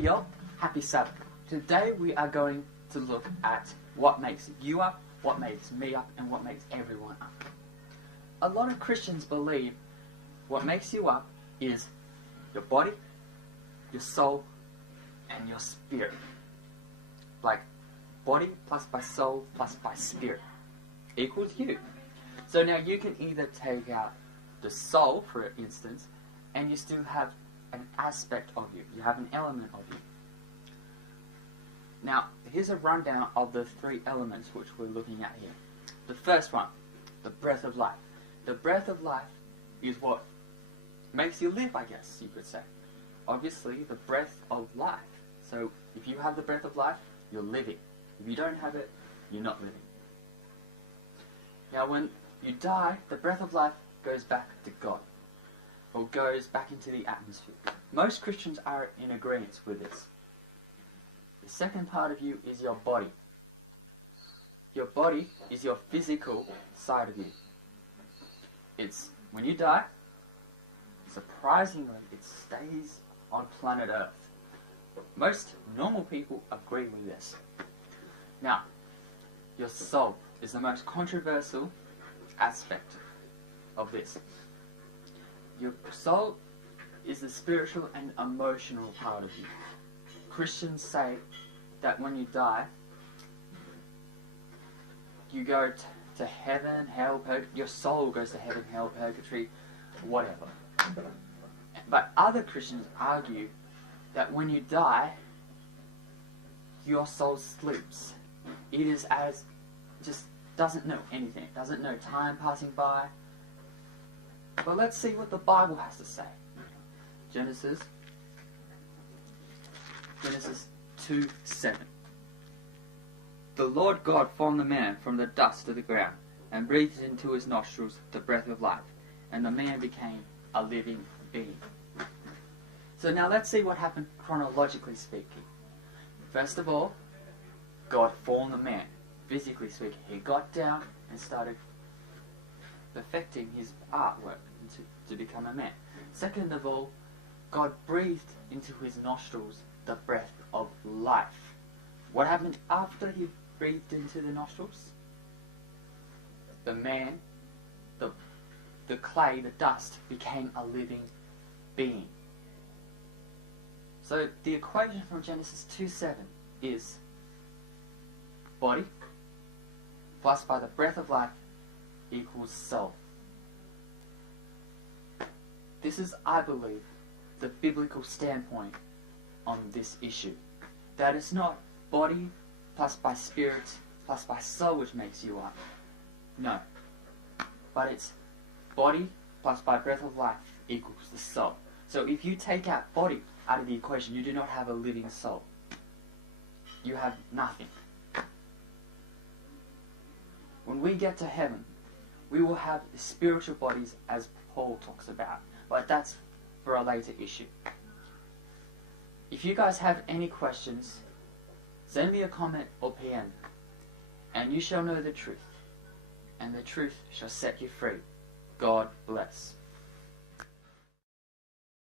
Hey y'all, happy Sabbath. Today we are going to look at what makes you up, what makes me up, and what makes everyone up. A lot of Christians believe what makes you up is your body, your soul, and your spirit. Like body plus by soul plus by spirit equals you. So now you can either take out the soul, for instance, and you still have an aspect of you. You have an element of you. Now, here's a rundown of the three elements which we're looking at here. The first one, the breath of life. The breath of life is what makes you live, I guess you could say. Obviously, the breath of life. So, if you have the breath of life, you're living. If you don't have it, you're not living. Now, when you die, the breath of life goes back to God, or goes back into the atmosphere. Most Christians are in agreement with this. The second part of you is your body. Your body is your physical side of you. It's, when you die, surprisingly, it stays on planet Earth. Most normal people agree with this. Now, your soul is the most controversial aspect of this. Your soul is the spiritual and emotional part of you. Christians say that when you die, you go to heaven, hell, your soul goes to heaven, hell, purgatory, whatever. But other Christians argue that when you die, your soul sleeps. It is as, just doesn't know anything. It doesn't know time passing by. But let's see what the Bible has to say. Genesis 2:7. The Lord God formed the man from the dust of the ground, and breathed into his nostrils the breath of life, and the man became a living being. So now let's see what happened chronologically speaking. First of all, God formed the man, physically speaking. He got down and started perfecting his artwork to become a man. Second of all, God breathed into his nostrils the breath of life. What happened after he breathed into the nostrils? The man, the clay, the dust, became a living being. So the equation from Genesis 2:7 is body plus by the breath of life equals soul. This is, I believe, the biblical standpoint on this issue. That it's not body plus by spirit plus by soul which makes you up. No. But it's body plus by breath of life equals the soul. So if you take out body out of the equation, you do not have a living soul. You have nothing. When we get to heaven, we will have spiritual bodies as Paul talks about. But that's for a later issue. If you guys have any questions, send me a comment or PM, and you shall know the truth, and the truth shall set you free. God bless.